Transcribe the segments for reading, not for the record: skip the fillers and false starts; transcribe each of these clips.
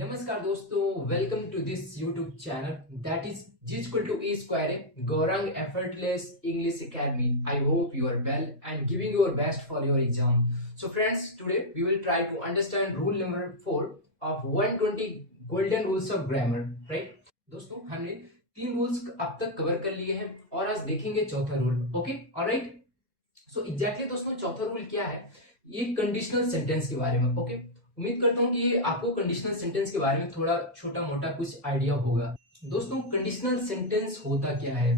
नमस्कार दोस्तों, welcome to this YouTube channel that is G equal to E square Gaurang Effortless English Academy. I hope you are well and giving your best for your exam. So friends, today we will try to understand rule number 4 of 120 golden rules of grammar, right? दोस्तों, हमने 3 rules अब तक cover कर लिए हैं और आज देखेंगे चौथा rule. Okay, alright. So exactly दोस्तों चौथा रूल क्या है? ये कंडीशनल सेंटेंस के बारे में. ओके, उम्मीद करता हूँ कि ये आपको कंडीशनल सेंटेंस के बारे में थोड़ा छोटा मोटा कुछ आइडिया होगा. दोस्तों, कंडीशनल सेंटेंस होता क्या है?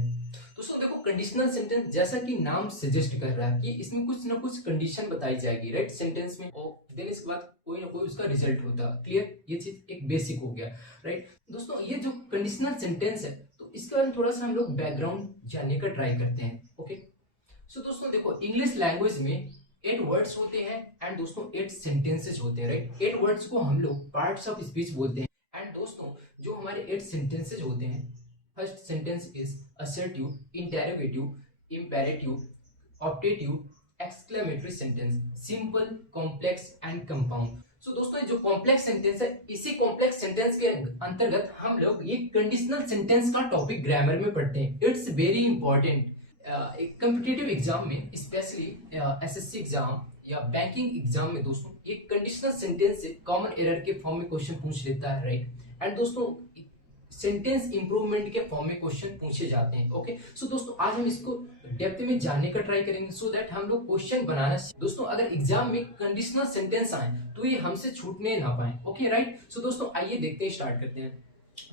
दोस्तों देखो, कंडीशनल सेंटेंस जैसा कि नाम सजेस्ट कर रहा है कि इसमें कुछ ना कुछ कंडीशन बताई जाएगी, राइट, सेंटेंस में, और देन इसके बाद कोई ना कोई उसका रिजल्ट होता. क्लियर? ये चीज एक बेसिक हो गया, राइट. दोस्तों, ये जो कंडीशनल सेंटेंस है तो इसके बारे में थोड़ा सा हम लोग बैकग्राउंड जानने का ट्राई करते हैं. ओके, सो दोस्तों देखो, इंग्लिश लैंग्वेज में 8 वर्ड्स होते हैं एंड दोस्तों 8 सेंटेंसेस होते हैं, राइट. 8 वर्ड्स को हम लोग पार्ट्स ऑफ स्पीच बोलते हैं. एंड दोस्तों जो हमारे 8 सेंटेंसेस होते हैं, first sentence is assertive, interrogative, imperative, optative, exclamatory sentence, simple, complex and compound. So दोस्तों जो कॉम्प्लेक्स सेंटेंस है, इसी कॉम्प्लेक्स सेंटेंस के अंतर्गत हम लोग ये कंडीशनल सेंटेंस का टॉपिक ग्रामर में पढ़ते हैं. It's very important. एक कॉम्पिटिटिव एग्जाम में, स्पेशली एसएससी एग्जाम या बैंकिंग एग्जाम में दोस्तों ये कंडीशनल सेंटेंस से कॉमन एरर के फॉर्म में क्वेश्चन पूछ लेता है, राइट. एंड दोस्तों सेंटेंस इंप्रूवमेंट के फॉर्म में क्वेश्चन पूछे जाते हैं. ओके, सो दोस्तों आज हम इसको डेप्थ में जानने का ट्राई करेंगे सो दैट हम लोग क्वेश्चन बनाना. दोस्तों अगर एग्जाम में कंडीशनल सेंटेंस आए तो ये हमसे छूटने ना पाए. Okay, right. सो दोस्तों आइए देखते हैं, स्टार्ट करते हैं.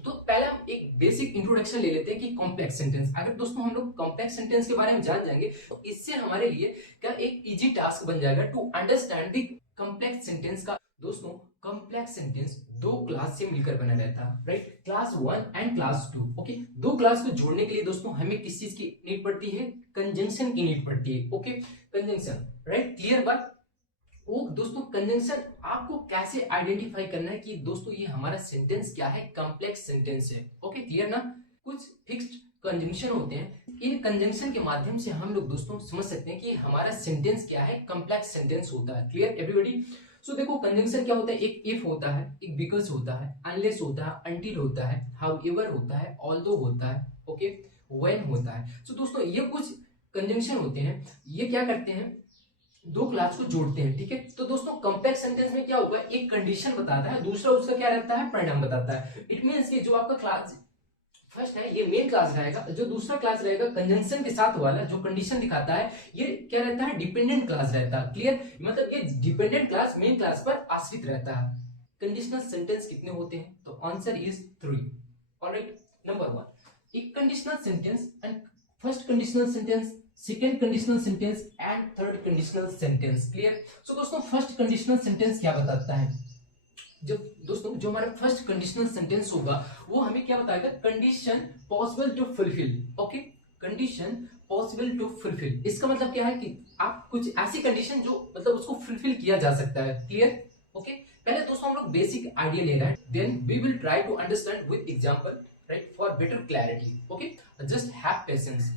तो पहले हम एक बेसिक इंट्रोडक्शन ले लेते हैं कि कॉम्प्लेक्स सेंटेंस. अगर दोस्तों हम लोग कॉम्प्लेक्स सेंटेंस के बारे में जान जाएंगे तो इससे हमारे लिए क्या एक इजी टास्क बन जाएगा to understand the complex sentence का. दोस्तों कॉम्प्लेक्स सेंटेंस 2 क्लास से मिलकर बना रहता है, right. Class 1 and class 2. Okay, 2 class को जोड़ने के लिए दोस्तों हमें किस चीज की नीड पड़ती है? कंजंक्शन की नीड पड़ती है. Okay, conjunction, right. क्लियर बात? वो दोस्तों कंजंक्शन आपको कैसे आइडेंटिफाई करना है कि दोस्तों ये हमारा सेंटेंस क्या है? कॉम्प्लेक्स सेंटेंस है. ओके, क्लियर ना? कुछ फिक्स्ड कंजंक्शन होते हैं, इन कंजंक्शन के माध्यम से हम लोग दोस्तों समझ सकते हैं कि हमारा सेंटेंस क्या है, कॉम्प्लेक्स सेंटेंस होता है. Clear everybody? सो देखो कंजंक्शन क्या होता है? एक इफ होता है, एक बिकॉज होता है, अनलेस होता है, अनटिल होता है, हाउएवर होता है, ऑल्दो होता है, ओके, व्हेन होता है. सो दोस्तों ये कुछ कंजंक्शन होते हैं, ये क्या करते हैं? 2 क्लास को जोड़ते हैं. ठीक है, तो दोस्तों कॉम्प्लेक्स सेंटेंस में क्या होगा? एक कंडीशन बताता है, दूसरा उसका क्या रहता है? परिणाम बताता है. इट मींस कि जो आपका क्लास फर्स्ट है ये मेन क्लास रहेगा, जो दूसरा क्लास रहेगा कंजंक्शन के साथ वाला जो कंडीशन दिखाता है ये क्या रहता है? डिपेंडेंट क्लास रहता है. क्लियर? मतलब ये डिपेंडेंट क्लास मेन क्लास पर आश्रित रहता है. कंडीशनल सेंटेंस कितने होते हैं? तो आंसर इज 3. ऑलराइट. नंबर 1 एक conditional sentence and first conditional sentence, second conditional sentence and third conditional sentence. Clear? So दोस्तों फर्स्ट कंडीशनल सेंटेंस क्या बताता है? जो दोस्तों जो हमारा फर्स्ट कंडीशनल सेंटेंस होगा वो हमें क्या बताएगा? Condition possible to fulfil. Okay, condition possible to fulfil. इसका मतलब क्या है कि आप कुछ ऐसी कंडीशन जो मतलब उसको फुलफिल किया जा सकता है. क्लियर? ओके, पहले दोस्तों हम लोग बेसिक आइडिया ले रहे हैं, then we will try to understand with example, right, for better clarity. Okay, just have patience.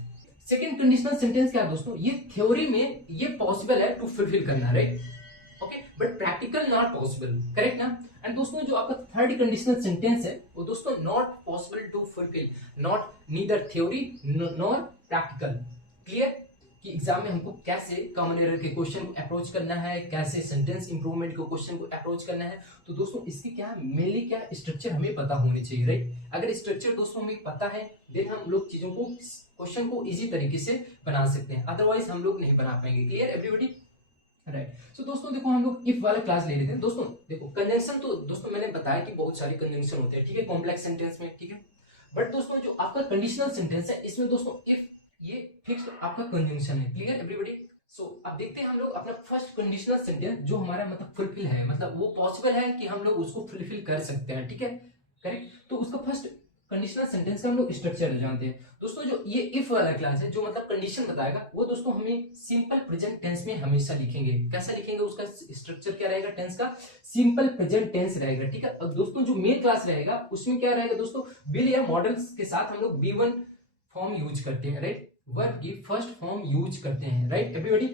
Second conditional sentence क्या है दोस्तों? ये थ्योरी में ये पॉसिबल है टू फुलफिल करना, right. Okay, but practical not possible. Correct ना? एंड दोस्तों जो आपका थर्ड कंडीशनल सेंटेंस है वो दोस्तों not possible to fulfil, not neither theory nor practical. Clear? कि एग्जाम में हमको कैसे कॉमन एरर के क्वेश्चन को अप्रोच करना है, कैसे सेंटेंस इंप्रूवमेंट के क्वेश्चन को अप्रोच करना है. तो दोस्तों इसकी क्या मेनली क्या स्ट्रक्चर हमें पता होनी चाहिए, राइट. अगर स्ट्रक्चर दोस्तों हमें पता है देन हम लोग चीजों को, क्वेश्चन को इजी तरीके से बना सकते हैं, अदरवाइज हम लोग नहीं बना पाएंगे. Clear everybody? राइट. सो दोस्तों देखो हम लोग इफ वाला क्लास ले लेते हैं. दोस्तों देखो कंजंक्शन तो दोस्तों मैंने बताया कि बहुत सारे कंजंक्शन होते हैं, ठीक है, कॉम्प्लेक्स सेंटेंस में. ठीक है, बट दोस्तों जो आपका कंडीशनल सेंटेंस है इसमें दोस्तों इफ ये फिक्स्ड आपका कंजंक्शन है. Clear everybody? सो अब देखते हैं हम लोग अपना फर्स्ट कंडीशनल सेंटेंस जो हमारा मतलब फुलफिल है, मतलब वो पॉसिबल है कि हम लोग उसको फुलफिल कर सकते हैं. ठीक है, करेक्ट. तो उसका फर्स्ट कंडीशनल सेंटेंस का हम लोग स्ट्रक्चर जानते हैं. दोस्तों जो ये इफ वाला क्लास है जो मतलब कंडीशन बताएगा वो दोस्तों हमें सिंपल प्रेजेंट टेंस में हमेशा लिखेंगे. कैसा लिखेंगे? उसका स्ट्रक्चर क्या रहेगा? टेंस का सिंपल प्रेजेंट टेंस रहेगा. ठीक है, और दोस्तों जो मेन क्लास रहेगा उसमें क्या रहेगा दोस्तों? विल या मॉडल्स के साथ हम लोग B1 फॉर्म यूज करते हैं, राइट. वर्ब की फर्स्ट फॉर्म यूज करते हैं, right everybody.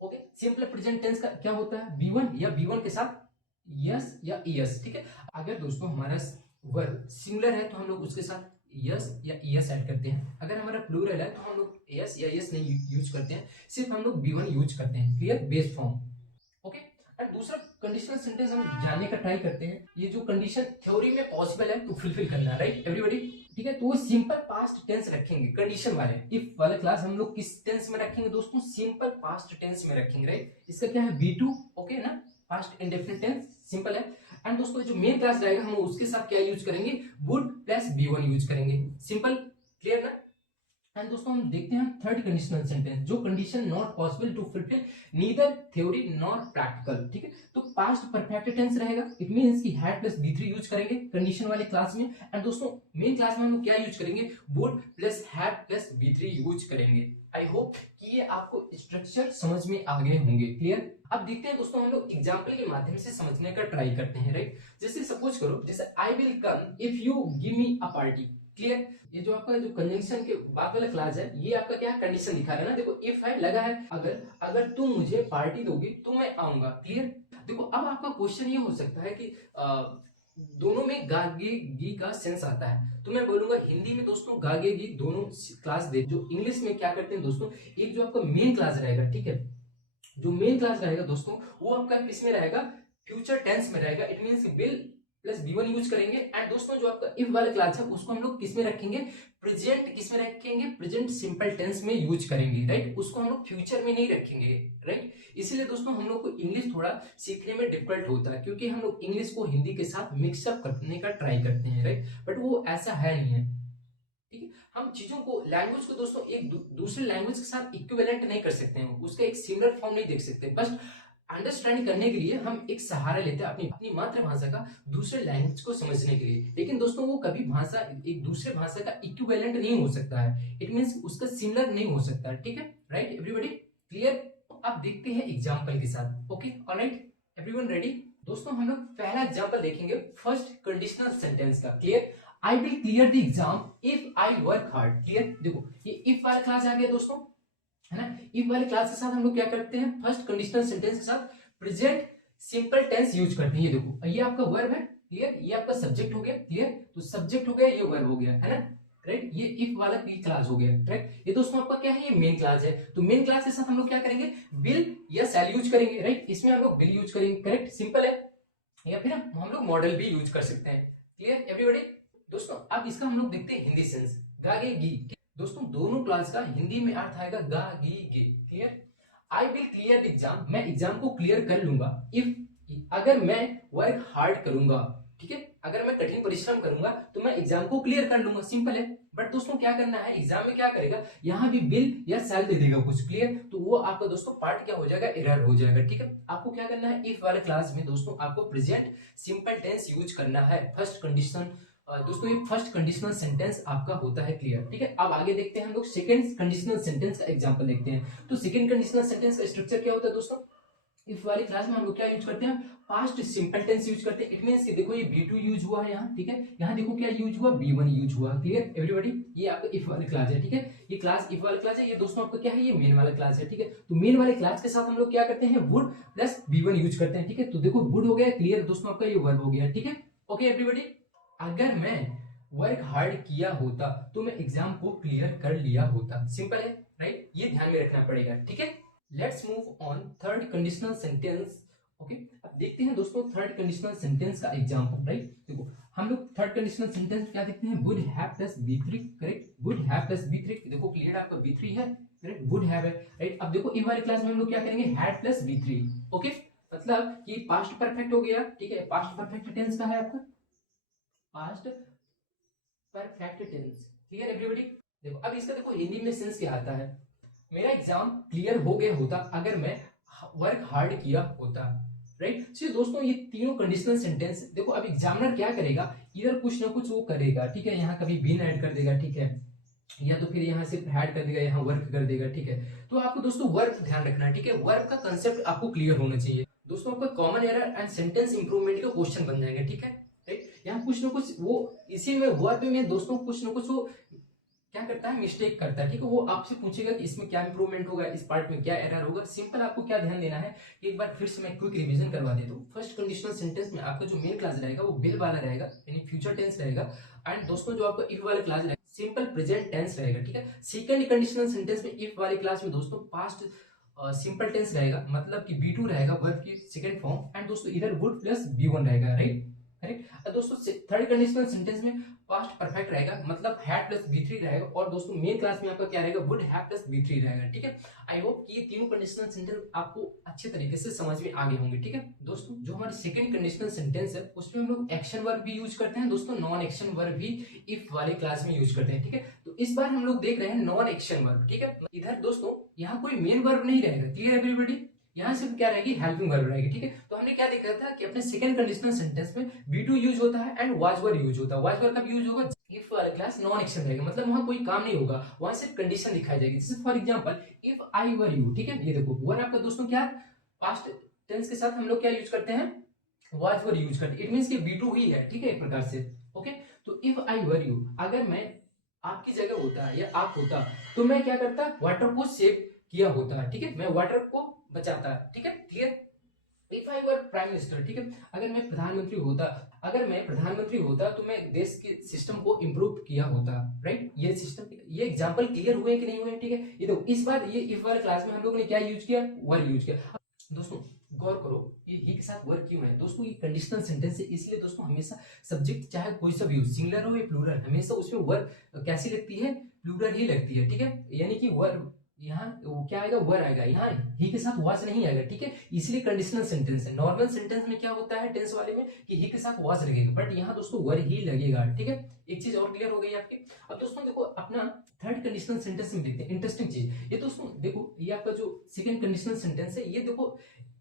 Okay, simple present tense का क्या होता है? B1 या B1 के साथ यस या यस, ठीक है। अगर दोस्तों हमारा वर्ब सिंगुलर है तो हम लोग उसके साथ यस या यस ऐड करते हैं। अगर हमारा प्लूरल है तो हम लोग यस या यस नहीं यूज करते हैं, सिर्फ हम लोग बी वन यूज करते हैं। Clear, base form. Okay. And दूसरा कंडीशनल सेंटेंस हम जानने का ट्राई करते हैं, ये जो कंडीशन थ्योरी में पॉसिबल है तो फुलफिल करना है, राइट एवरीबॉडी। ठीक है, तो वो सिंपल पास्ट टेंस रखेंगे कंडीशन वाले। इफ वाला क्लास हम लोग किस टेंस में रखेंगे दोस्तों? सिंपल पास्ट टेंस में रखेंगे, राइट। इसका क्या है? बी2, ओके ना, पास्ट इंडेफिनिट टेंस, सिंपल है। एंड दोस्तों जो मेन क्लास रहेगा हम उसके साथ क्या यूज करेंगे? वुड प्लस बी1 यूज करेंगे, सिंपल, क्लियर ना। एंड दोस्तों हम देखते हैं थर्ड कंडीशनल सेंटेंस, जो condition not possible to fulfil neither theory not practical. ठीक है, तो पास्ट परफेक्ट टेंस रहेगा। इट मींस कि हैड प्लस बी3 यूज करेंगे कंडीशन वाले क्लास में। एंड दोस्तों मेन क्लास में हम लोग क्या यूज करेंगे? वुड प्लस हैड प्लस बी3 यूज करेंगे। आई होप कि ये आपको स्ट्रक्चर समझ में आ गए होंगे, क्लियर। अब देखते हैं दोस्तों हम लोग एग्जांपल के माध्यम से समझने का ट्राई करते हैं, राइट। जैसे सपोज करो, जैसे I will come if you give me a party. Clear, ये जो आपका जो कंजंक्शन के बाद वाला क्लास है, ये आपका क्या कंडीशन दिखा रहा है ना। देखो इफ है लगा है, अगर अगर तुम मुझे पार्टी दोगी तो मैं आऊंगा। क्लियर। देखो अब आपका क्वेश्चन ये हो सकता है कि दोनों में गागे गी का सेंस आता है, तो मैं बोलूंगा हिंदी में दोस्तों गागे गी दोनों क्लास दे। जो इंग्लिश में क्या करते हैं दोस्तों, एक जो आपका मेन क्लास रहेगा, ठीक है, जो मेन क्लास रहेगा दोस्तों वो आपका किस में रहेगा? फ्यूचर टेंस में रहेगा। इट मींस विल प्लस बी1 यूज करेंगे। एंड दोस्तों जो आपका इफ वाला क्लास है उसको हम लोग किस में रखेंगे? प्रेजेंट किस में रखेंगे? प्रेजेंट सिंपल टेंस में यूज करेंगे, राइट। उसको हम लोग फ्यूचर में नहीं रखेंगे, राइट। इसीलिए दोस्तों हम लोग को इंग्लिश थोड़ा सीखने में डिफिकल्ट होता है, क्योंकि हम लोग इंग्लिश को हिंदी के साथ मिक्सअप करने का ट्राई करते हैं, राइट। बट वो ऐसा है नहीं है, ठीक है। हम चीजों को, लैंग्वेज को दोस्तों एक दूसरे लैंग्वेज के साथ इक्विवेलेंट नहीं कर सकते हैं, उसका एक सिमिलर फॉर्म नहीं देख सकते। बस अंडरस्टैंड करने के लिए हम एक सहारा लेते हैं अपनी मातृभाषा का दूसरे लैंग्वेज को समझने के लिए। लेकिन दोस्तों वो कभी भाषा एक दूसरे भाषा का इक्विवेलेंट नहीं हो सकता है। इट मींस उसका सिमिलर नहीं हो सकता है, ठीक है, राइट एवरीबॉडी, क्लियर। अब देखते हैं एग्जांपल के साथ। Okay, alright, everyone ready? दोस्तों हम लोग पहला एग्जांपल देखेंगे फर्स्ट कंडीशनल सेंटेंस का। Clear, I will clear the exam if I work hard. Clear, देखो ये इफ वाला क्लास आ गया दोस्तों, है ना। इफ वाले क्लास के साथ हम लोग क्या करते हैं? फर्स्ट कंडीशनल सेंटेंस के साथ प्रेजेंट सिंपल टेंस यूज करते हैं। ये देखो ये आपका वर्ब है, क्लियर, ये आपका सब्जेक्ट हो गया, क्लियर, तो सब्जेक्ट हो गया, ये वर्ब हो गया, है ना, राइट। ये इफ वाला क्लास हो गया, राइट। ये दोस्तों आपका क्या है? ये मेन क्लास है। तो मेन क्लास के साथ हम लोग क्या करेंगे? विल या शैल यूज करेंगे, राइट। इसमें हम लोग विल यूज करेंगे, करेक्ट, सिंपल है। या फिर हम लोग मॉडल भी यूज कर सकते हैं, क्लियर एवरीबॉडी। दोस्तों अब इसका हम लोग देखते हैं हिंदी सेंस, गागे गी। दोस्तों दोनों क्लास का हिंदी में अर्थ आएगा गा गी गे, clear. I will clear the exam, मैं एग्जाम को क्लियर कर लूंगा। इफ, अगर मैं वर्क हार्ड करूंगा, ठीक है, अगर मैं कठिन परिश्रम करूंगा तो मैं एग्जाम को क्लियर कर लूंगा, सिंपल है। बट दोस्तों क्या करना है? एग्जाम में क्या करेगा? यहाँ भी विल या शैल दे देगा कुछ, क्लियर, तो वो आपका दोस्तों पार्ट क्या हो जाएगा? एरर हो जाएगा, ठीक है। आपको क्या करना है? इफ वाले क्लास में दोस्तों आपको प्रेजेंट सिंपल टेंस यूज करना है। फर्स्ट कंडीशन दोस्तों ये फर्स्ट कंडीशनल सेंटेंस आपका होता है, क्लियर, ठीक है। अब आगे देखते हैं हम लोग सेकंड कंडीशनल सेंटेंस का एग्जांपल देखते हैं। तो सेकंड कंडीशनल सेंटेंस का स्ट्रक्चर क्या होता है दोस्तों? इफ वाली क्लास में हम लोग क्या यूज करते हैं? पास्ट सिंपल टेंस यूज करते हैं। इट मींस कि देखो ये बी2 यूज हुआ है यहाँ, ठीक है, यहाँ देखो क्या यूज हुआ? बी1 यूज हुआ, क्लियर एवरीबॉडी। ये आपका इफ वाली क्लास है, ठीक है, ये क्लास इफ वाला क्लास है। ये दोस्तों आपका क्या है? ये मेन वाला क्लास है, ठीक है। तो मेन वाले क्लास के साथ हम लोग क्या करते हैं? वुड प्लस बी1 यूज करते हैं, ठीक है। तो देखो वुड हो गया, क्लियर, दोस्तों आपका ये वर्ब हो गया, ठीक है, ओके एवरीबॉडी। अगर मैं वर्क हार्ड किया होता तो मैं एग्जाम को क्लियर कर लिया होता, सिंपल है, राइट। ये ध्यान में रखना पड़ेगा, ठीक है। Let's move on third conditional sentence. Okay, अब देखते हैं दोस्तों थर्ड कंडीशनल सेंटेंस का एग्जांपल, राइट। देखो हम लोग थर्ड कंडीशनल सेंटेंस क्या देखते हैं? Would have plus B3, correct, would have plus B3. देखो क्लियर आपका बी3 है, करेक्ट, वुड हैव है, राइट। अब देखो इस वाले क्लास में हम लोग क्या करेंगे? हैड प्लस बी3, ओके, मतलब कि पास्ट परफेक्ट हो गया, ठीक है। पास्ट परफेक्ट टेंस का है आपका past perfect tense, clear everybody. देखो अब इसका देखो हिंदी में सेंस क्या आता है? मेरा एग्जाम क्लियर हो गया होता अगर मैं वर्क हार्ड किया होता, राइट। सो दोस्तों ये तीनों कंडीशनल सेंटेंस देखो, अब एग्जामिनर क्या करेगा? इधर कुछ ना कुछ वो करेगा, ठीक है। यहाँ कभी बीन ऐड कर देगा, ठीक है, या तो फिर यहाँ सिर्फ ऐड कर देगा, यहाँ वर्क कर देगा, ठीक है। तो आपको दोस्तों वर्क ध्यान रखना है, ठीक है। वर्क का कंसेप्ट आपको क्लियर होना चाहिए दोस्तों। आपका common error and sentence improvement के क्वेश्चन बन जाएंगे, ठीक है, राइट। यहाँ कुछ ना कुछ वो इसी में वर्ब में दोस्तों कुछ ना कुछ वो क्या करता है, मिस्टेक करता है, ठीक है। वो आपसे पूछेगा कि इसमें क्या इंप्रूवमेंट होगा, इस पार्ट में क्या एरर होगा। सिंपल आपको क्या ध्यान देना है, एक बार फिर से मैं क्विक रिवीजन करवा देता हूँ। फर्स्ट कंडीशनल सेंटेंस में आपका जो मेन क्लास रहेगा वो विल वाला रहेगा, यानी फ्यूचर टेंस रहेगा। एंड दोस्तों जो आपका इफ वाला क्लास रहेगा सिंपल प्रेजेंट टेंस रहेगा, ठीक है। सेकंड कंडीशनल सेंटेंस में इफ वाले क्लास में दोस्तों पास्ट सिंपल टेंस रहेगा, मतलब कि बी टू रहेगा वर्ब की सेकंड फॉर्म। एंड दोस्तों इधर वुड प्लस बी वन रहेगा, राइट। करेक्ट। दोस्तों थर्ड कंडीशनल सेंटेंस में पास्ट परफेक्ट रहेगा, मतलब हैड प्लस बी थ्री रहेगा। और दोस्तों मेन क्लास में आपका क्या रहेगा, would have plus V three रहेगा, ठीक है। आई होप कि ये तीनों कंडीशनल सेंटेंस आपको अच्छे तरीके से समझ में आ गए होंगे, ठीक है। दोस्तों जो हमारे सेकंड कंडीशनल सेंटेंस है उसमें हम लोग एक्शन वर्ब भी यूज करते हैं दोस्तों, नॉन एक्शन वर्ब भी इफ वाले क्लास में यूज करते हैं, ठीक है। तो इस बार हम लोग देख रहे हैं नॉन एक्शन वर्ब, ठीक है। इधर दोस्तों यहाँ कोई मेन वर्ब नहीं रहेगा, क्लियर एवरीबॉडी। यहाँ सिर्फ क्या रहेगी, हेल्पिंग वर्ब रहेगी, ठीक है। तो हमने क्या देखा था कि अपने सेकंड कंडीशनल सेंटेंस में बी टू यूज होता है एंड वाज वर यूज होता है। वाज वर कब यूज होगा, इफ वाला क्लास नॉन एक्शन रहेगा, मतलब वहां कोई काम नहीं होगा, वहां सिर्फ कंडीशन दिखाई जाएगी। जैसे for example if I were you, ठीक है। ये देखो वर आपका दोस्तों क्या पास्ट टेंस के साथ हम लोग क्या यूज करते हैं, वाज वर यूज करते हैं। इट मींस कि बी टू ही है, ठीक है, एक प्रकार से। ओके, तो इफ आई वर यू, अगर मैं आपकी जगह होता या आप होता तो मैं क्या करता, वाटर को सेव किया होता, ठीक है। मैं वाटर को बचाता, ठीक है, clear. If I were prime minister, ठीक है, अगर मैं प्रधानमंत्री होता, अगर मैं प्रधानमंत्री होता तो मैं देश के सिस्टम को इंप्रूव किया होता, राइट। ये सिस्टम, ये एग्जांपल क्लियर हुए कि नहीं हुए, ठीक है। ये देखो इस बार ये इफ वाले क्लास में हम लोगों ने क्या यूज किया, वर यूज किया। दोस्तों गौर करो ये ही के साथ वर्क क्यों है दोस्तों, ये कंडीशनल सेंटेंस है, इसलिए दोस्तों हमेशा सब्जेक्ट चाहे कोई सा भी हो, सिंगुलर हो या प्लूरल, हमेशा उसमें वर्क कैसी लगती है, प्लूरल ही लगती है, ठीक है। यानी कि वर्क यहाँ वो क्या आएगा, वर आएगा, यहाँ ही के साथ वाज नहीं आएगा, ठीक है। इसलिए कंडीशनल सेंटेंस है। नॉर्मल सेंटेंस में क्या होता है टेंस वाले में कि ही के साथ वाज लगेगा, बट यहाँ दोस्तों वर ही लगेगा, ठीक है। एक चीज और क्लियर हो गई आपकी। अब दोस्तों देखो अपना थर्ड कंडीशनल सेंटेंस में देखते हैं इंटरेस्टिंग चीज। ये दोस्तों देखो ये आपका जो सेकंड कंडीशनल सेंटेंस है, ये देखो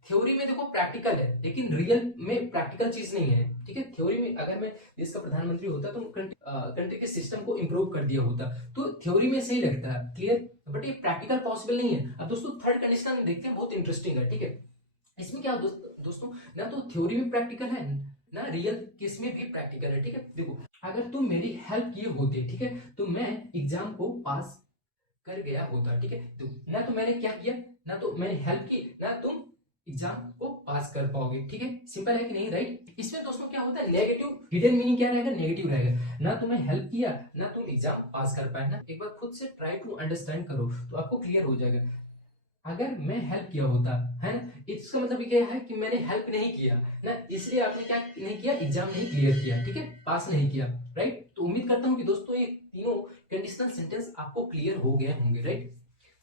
थ्योरी में देखो प्रैक्टिकल है, लेकिन रियल में प्रैक्टिकल चीज नहीं है, ठीक है। थ्योरी में अगर मैं देश का प्रधानमंत्री होता तो कंट्री के सिस्टम को इंप्रूव कर दिया होता, तो थ्योरी में सही लगता है, क्लियर। बट ये प्रैक्टिकल पॉसिबल नहीं है। अब दोस्तों थर्ड कंडीशन देखते हैं, बहुत इंटरेस्टिंग है, ठीक है। इसमें क्या दोस्तों ना तो थ्योरी में प्रैक्टिकल है ना रियल केस में भी प्रैक्टिकल है, ठीक है। देखो अगर तुम मेरी हेल्प किए होते, ठीक है, तो मैं एग्जाम को पास कर गया होता, ठीक है। तो ना तो मैंने क्या किया, ना तो मैंने हेल्प की, ना तुम एग्जाम को पास कर पाओगे, ठीक है। सिंपल है कि नहीं, राइट। इसमें दोस्तों क्या होता है, नेगेटिव हिडन मीनिंग क्या रहेगा, नेगेटिव रहेगा। ना तुम्हें हेल्प किया ना तुम एग्जाम पास कर पाए ना। एक बार खुद से ट्राई टू अंडरस्टैंड करो तो आपको क्लियर हो जाएगा। अगर मैं हेल्प किया होता है ना, इसका मतलब क्या है कि मैंने हेल्प नहीं किया ना, इसलिए आपने क्या नहीं किया, एग्जाम नहीं क्लियर किया, ठीक है, पास नहीं किया, राइट। तो उम्मीद करता हूं कि दोस्तों ये तीनों कंडीशनल सेंटेंस आपको क्लियर हो गए होंगे, राइट।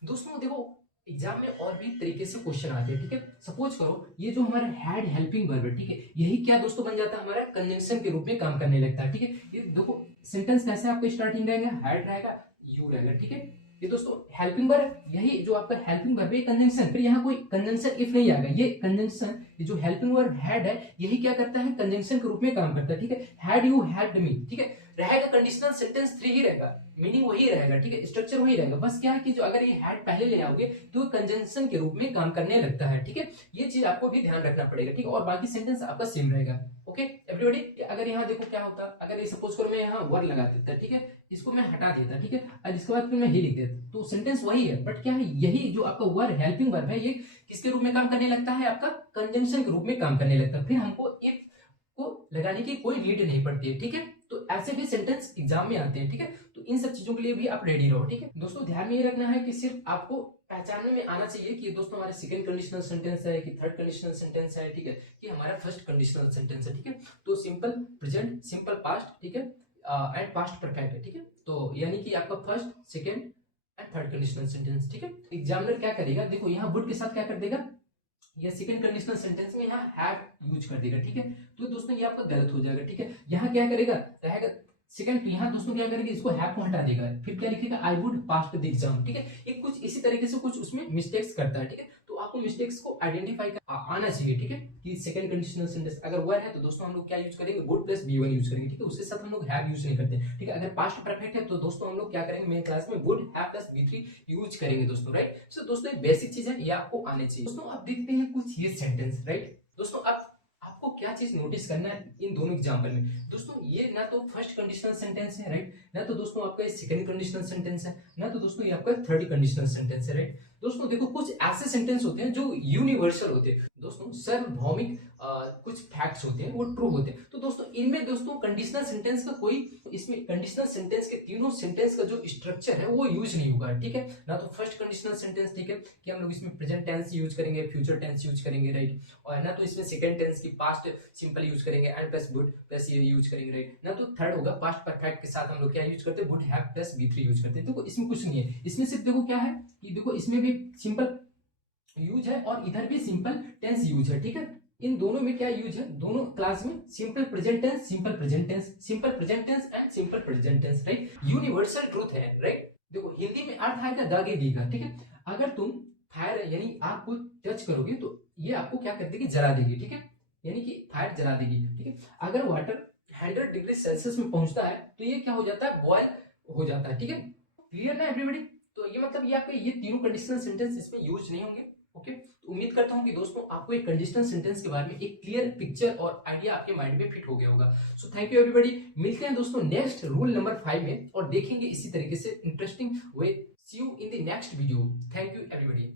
दोस्तों देखो एग्जाम में और भी तरीके से क्वेश्चन आते हैं, ठीक है। सपोज करो ये जो हमारा हैड हेल्पिंग वर्ब है, ठीक है, यही क्या दोस्तों बन जाता है, हमारा कंजंक्शन के रूप में काम करने लगता है, ठीक है। ये देखो सेंटेंस कैसे आपका स्टार्टिंग रहेगा, हैड रहेगा, यू रहेगा, ठीक है। ये दोस्तों हेल्पिंग वर्ब, यही जो आपका हेल्पिंग वर्ब है कंजंक्शन, फिर यहाँ कोई कंजंक्शन इफ नहीं आएगा, ये कंजंक्शन, ये जो हेल्पिंग वर्ब हैड है यही क्या करता है, कंजंक्शन के रूप में काम करता है, ठीक है। हैड यू हेल्प्ड मी, ठीक है, रहेगा कंडीशनल सेंटेंस थ्री ही रहेगा, मीनिंग वही रहेगा, ठीक है, स्ट्रक्चर वही रहेगा। बस क्या है कि जो अगर ये हैड पहले ले आओगे तो कंजंक्शन के रूप में काम करने लगता है, ठीक है। ये चीज आपको भी ध्यान रखना पड़ेगा, ठीक है। और बाकी सेंटेंस आपका सेम रहेगा, ओके एवरीबॉडी। अगर यहाँ देखो क्या होता, अगर ये सपोज करो मैं यहाँ वर लगा देता, ठीक है, इसको मैं हटा देता, ठीक है, और इसके बाद फिर मैं ही लिख देता, तो सेंटेंस वही है, बट क्या है यही जो आपका वर्ब हेल्पिंग वर्ब है ये किसके रूप में काम करने लगता है, आपका कंजंक्शन के रूप में काम करने लगता है। फिर हमको इफ को लगाने की कोई नीड नहीं पड़ती है, ठीक है। तो ऐसे भी सेंटेंस एग्जाम में आते हैं, ठीक है। तो इन सब चीजों के लिए भी आप रेडी रहो, ठीक है। दोस्तों ध्यान में ये रखना है कि सिर्फ आपको पहचानने में आना चाहिए कि दोस्तों हमारा सेकंड कंडीशनल सेंटेंस है कि थर्ड कंडीशनल सेंटेंस है, ठीक है, कि हमारा फर्स्ट कंडीशनल सेंटेंस है, ठीक है। तो सिंपल प्रेजेंट, सिंपल पास्ट, ठीक है, एंड पास्ट परफेक्ट है, ठीक है। तो यानी कि आपका first second and third conditional sentence, ठीक है। एग्जामिनर क्या करेगा, देखो यहाँ वुड के साथ क्या कर देगा, ये सेकंड कंडीशनल सेंटेंस में यहाँ हैव यूज कर देगा, ठीक है। तो दोस्तों ये आपका गलत हो जाएगा, ठीक है। यहाँ क्या करेगा, रहेगा सेकंड, यहाँ दोस्तों क्या करेगा, इसको हैव को हटा देगा, फिर क्या लिखेगा, I would pass the exam, ठीक है। ये कुछ इसी तरीके से कुछ उसमें मिस्टेक्स करता है, ठीक है। तो आपको मिस्टेक्स को आइडेंटिफाई कर आना चाहिए, ठीक है, कि सेकंड कंडीशनल सेंटेंस अगर वर है तो दोस्तों हम लोग क्या यूज करेंगे, would plus V one use करेंगे, ठीक है। उसके साथ हम लोग हैव यूज नहीं करते, ठीक है। अगर पास्ट परफेक्ट है तो दोस्तों हम लोग क्या करेंगे, मेन क्लास में would have plus V three use करेंगे दोस्तों, राइट। सो दोस्तों ये बेसिक चीज है, ये आपको आने चाहिए। दोस्तों अब देखते हैं कुछ ये सेंटेंस, राइट। दोस्तों अब आपको क्या चीज नोटिस करना है इन दोनों एग्जांपल में दोस्तों, ये ना तो फर्स्ट कंडीशनल सेंटेंस है, राइट, ना तो दोस्तों आपका ये सेकंड कंडीशनल सेंटेंस है, ना तो दोस्तों ये आपका थर्ड कंडीशनल सेंटेंस है, राइट। दोस्तों देखो कुछ ऐसे सेंटेंस होते हैं जो यूनिवर्सल होते हैं दोस्तों, सार्वभौमिक कुछ फैक्ट्स होते हैं वो ट्रू होते हैं। तो दोस्तों इनमें दोस्तों कंडीशनल सेंटेंस का कोई, इसमें कंडीशनल सेंटेंस के तीनों सेंटेंस का जो स्ट्रक्चर है वो यूज नहीं होगा, ठीक है। ना तो फर्स्ट कंडीशनल सेंटेंस, ठीक है, कि हम लोग इसमें प्रेजेंट टेंस यूज करेंगे, फ्यूचर टेंस यूज करेंगे, राइट, और ना तो इसमें सेकंड टेंस की पास्ट सिंपल यूज करेंगे एंड प्लस वुड प्लस ये यूज करेंगे, राइट, ना तो थर्ड होगा पास्ट परफेक्ट के साथ हम लोग क्या यूज करते हैं, वुड हैव प्लस बी3 यूज करते हैं। देखो इसमें कुछ नहीं है, इसमें सिर्फ देखो क्या है कि देखो इसमें भी सिंपल यूज है और इधर भी सिंपल टेंस यूज है, ठीक है। इन दोनों में क्या यूज है, दोनों क्लास में simple present tense, simple present tense, simple present tense and simple present tense, right. Universal truth है, राइट। देखो हिंदी में अर्थ आएगा दागे देगा, ठीक है। अगर तुम फायर यानी आग को टच करोगे तो ये आपको क्या कर देगी, जला देगी, ठीक है, यानी कि फायर जला देगी, ठीक है। अगर वाटर 100 डिग्री सेल्सियस में पहुंचता है तो ये क्या हो जाता है, बॉयल हो जाता है, ठीक है। क्लियर ना एवरीबॉडी। तो ये मतलब ये आपके ये तीनों कंडीशनल सेंटेंस इसमें यूज नहीं होंगे, ओके। तो उम्मीद करता हूं कि दोस्तों आपको एक कंडीशनल सेंटेंस के बारे में एक क्लियर पिक्चर और आइडिया आपके माइंड में फिट हो गया होगा। So thank you everybody. मिलते हैं दोस्तों नेक्स्ट रूल नंबर 5 में और देखेंगे इसी तरीके से interesting way. See you in the next video. Thank you everybody.